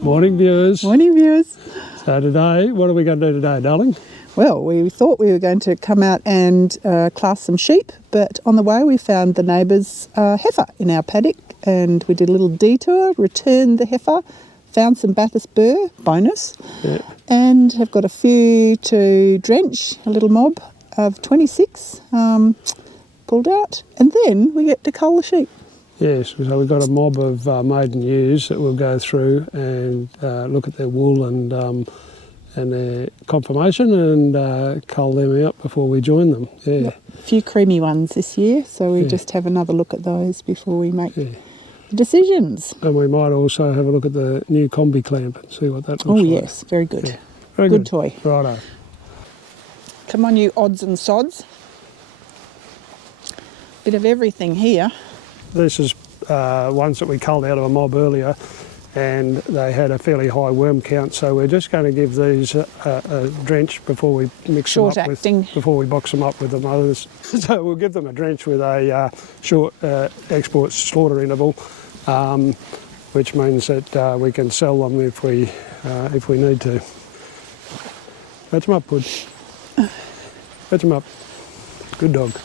Morning, viewers. Morning, viewers. So today, what are we going to do today, darling? Well, we thought we were going to come out and class some sheep, but on the way we found the neighbour's heifer in our paddock, and we did a little detour, returned the heifer, found some Bathurst burr, bonus, and have got a few to drench, a little mob of 26 pulled out, and then we get to cull the sheep. Yes, so we've got a mob of maiden ewes that we'll go through and look at their wool and their conformation and cull them out before we join them. Yeah. Yep. A few creamy ones this year, so we just have another look at those before we make decisions. And we might also have a look at the new Combi Clamp and see what that looks like. Oh yes, very good. Yeah. Very good toy. Righto. Come on, you odds and sods. Bit of everything here. This is ones that we culled out of a mob earlier, and they had a fairly high worm count, so we're just going to give these a drench before we mix them up before we box them up with the others. So we'll give them a drench with a short export slaughter interval, which means that we can sell them if we need to. Fetch them up, Pud. Fetch them up. Good dog.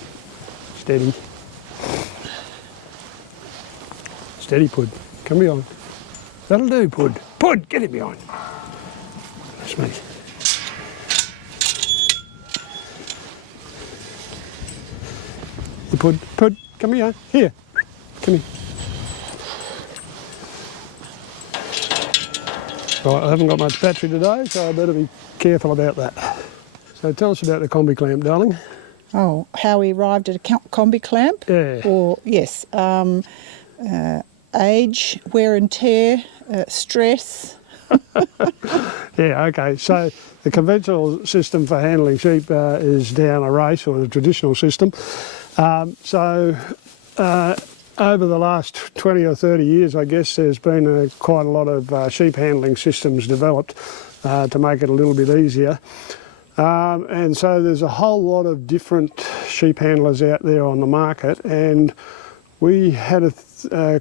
Steady. Steady, Pud. Come behind. That'll do, Pud. Pud, get him behind. That's me. Here, Pud. Pud, come here. Here. Come here. Right, I haven't got much battery today, so I better be careful about that. So tell us about the Combi Clamp, darling. Oh, how we arrived at a Combi Clamp? Yeah. Or, yes, age, wear and tear, stress. Yeah, okay. So the conventional system for handling sheep is down a race, or the traditional system. Over the last 20 or 30 years, I guess, there's been quite a lot of sheep handling systems developed to make it a little bit easier. And so there's a whole lot of different sheep handlers out there on the market, and we had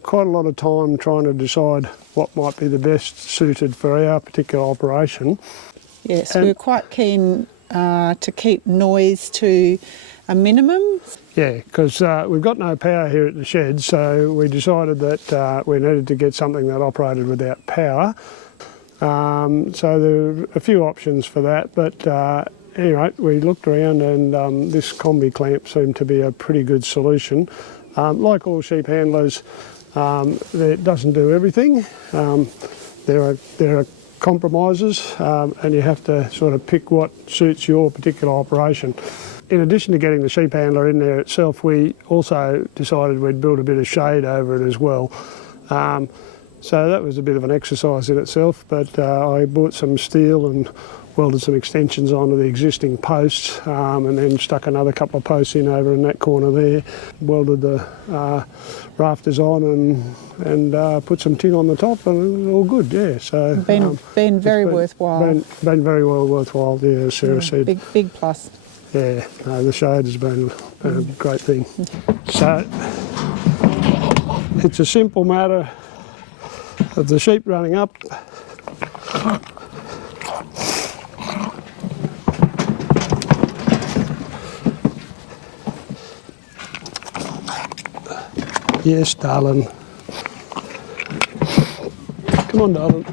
quite a lot of time trying to decide what might be the best suited for our particular operation. Yes, we were quite keen to keep noise to a minimum. Yeah, because we've got no power here at the shed, so we decided that we needed to get something that operated without power. So there are a few options for that, but anyway, we looked around, and this Combi Clamp seemed to be a pretty good solution. Like all sheep handlers, it doesn't do everything. There are compromises, and you have to sort of pick what suits your particular operation. In addition to getting the sheep handler in there itself, we also decided we'd build a bit of shade over it as well. So that was a bit of an exercise in itself, but I bought some steel and welded some extensions onto the existing posts, and then stuck another couple of posts in over in that corner there, welded the rafters on and put some tin on the top, and it was all good, yeah. So been very worthwhile. Been very well worthwhile, yeah, as Sarah said. Big plus. Yeah, no, the shade has been a great thing. So it's a simple matter of the sheep running up. Yes, darling. Come on, darling.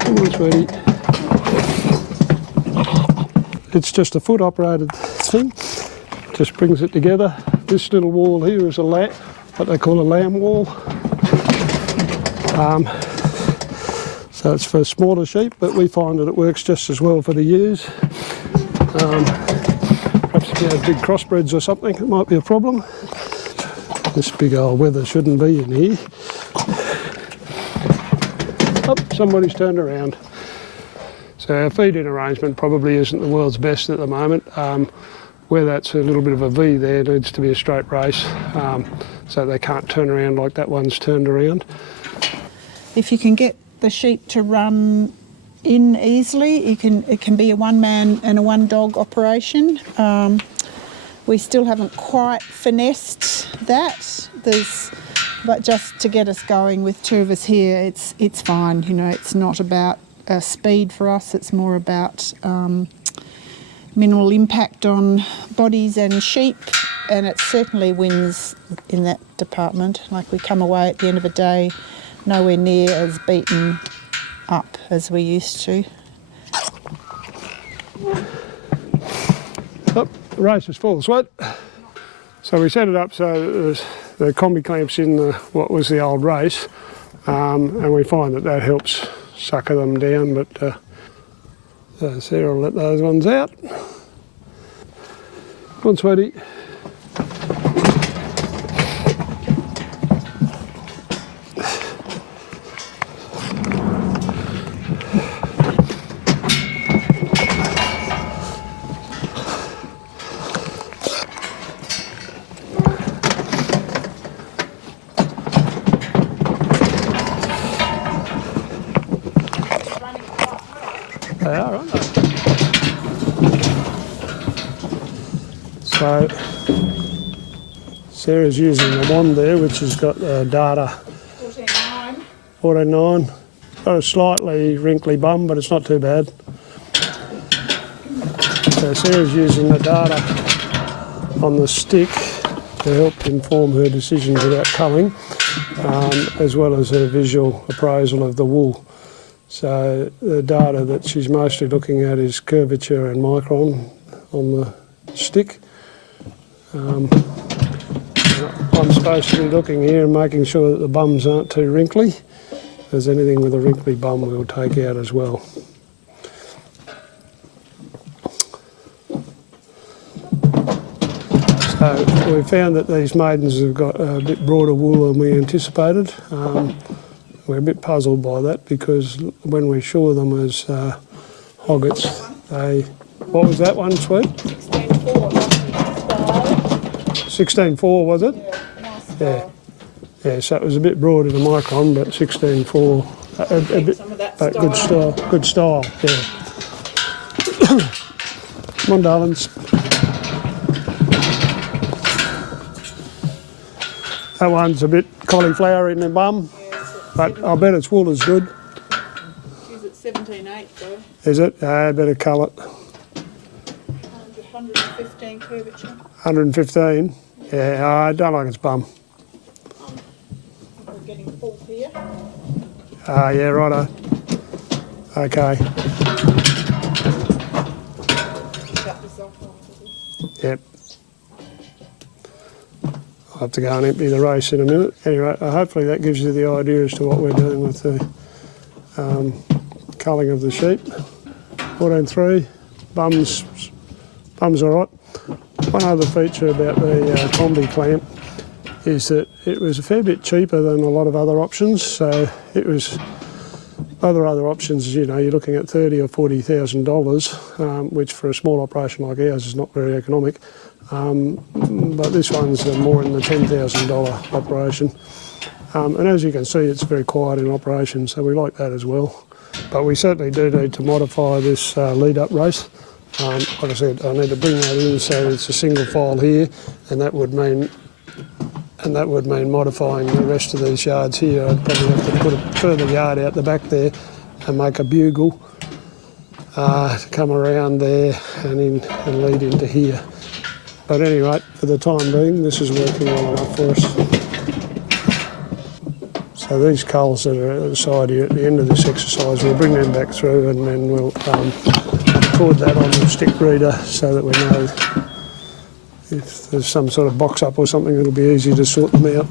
Come on, sweetie. It's just a foot operated thing. Just brings it together. This little wall here is what they call a lamb wall. So it's for smaller sheep, but we find that it works just as well for the ewes. Perhaps if you have big crossbreds or something, it might be a problem. This big old weather shouldn't be in here. Oh, somebody's turned around. So our feed-in arrangement probably isn't the world's best at the moment. Where that's a little bit of a V there, it needs to be a straight race, so they can't turn around like that one's turned around. If you can get the sheep to run in easily, it can be a one-man and a one-dog operation. We still haven't quite finessed that. But just to get us going with two of us here, it's fine. You know, it's not about speed for us. It's more about minimal impact on bodies and sheep, and it certainly wins in that department. Like, we come away at the end of a day nowhere near as beaten up as we used to. Oh, the race is full of sweat. So we set it up so the Combi Clamps in what was the old race, and we find that helps sucker them down, but Sarah will let those ones out. Come on, sweetie. They are, aren't they? So Sarah's using the wand there, which has got data 14.9. Got a slightly wrinkly bum, but it's not too bad. So Sarah's using the data on the stick to help inform her decisions about culling, as well as her visual appraisal of the wool. So the data that she's mostly looking at is curvature and micron on the stick. I'm supposed to be looking here and making sure that the bums aren't too wrinkly. If there's anything with a wrinkly bum, we'll take out as well. So we found that these maidens have got a bit broader wool than we anticipated. We're a bit puzzled by that, because when we shore them as hoggets, what was that one, sweet? 16.4, was it? Yeah. Yeah, so it was a bit broad in the micron, but 16.4, a bit, but good style, yeah. Come on, darlings. That one's a bit cauliflower in the bum, but I bet its wool is good. She's at 17.8 though. Is it? I better cull it. 115 curvature. 115? Yeah, I don't like its bum. We're getting full here. Yeah, righto. Okay. Shut this off after this. Yep. I'll have to go and empty the race in a minute. Anyway, hopefully that gives you the idea as to what we're doing with the culling of the sheep. 14.3, bums all right. One other feature about the Combi Clamp is that it was a fair bit cheaper than a lot of other options. So it was other options, you know, you're looking at $30,000 or $40,000, which for a small operation like ours is not very economic. But this one's more in the $10,000 operation. And as you can see, it's very quiet in operation, so we like that as well. But we certainly do need to modify this lead-up race. Like I said, I need to bring that in so it's a single file here, and that would mean modifying the rest of these yards here. I'd probably have to put a further yard out the back there and make a bugle to come around there and lead into here. But anyway, for the time being, this is working well enough for us. So these culls that are at the side here at the end of this exercise, we'll bring them back through, and then we'll record that on the stick reader so that we know if there's some sort of box up or something, it'll be easy to sort them out.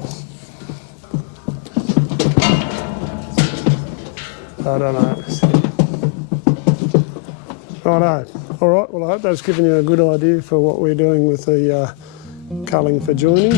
I don't know. Righto. All right, well, I hope that's given you a good idea for what we're doing with the culling for joining.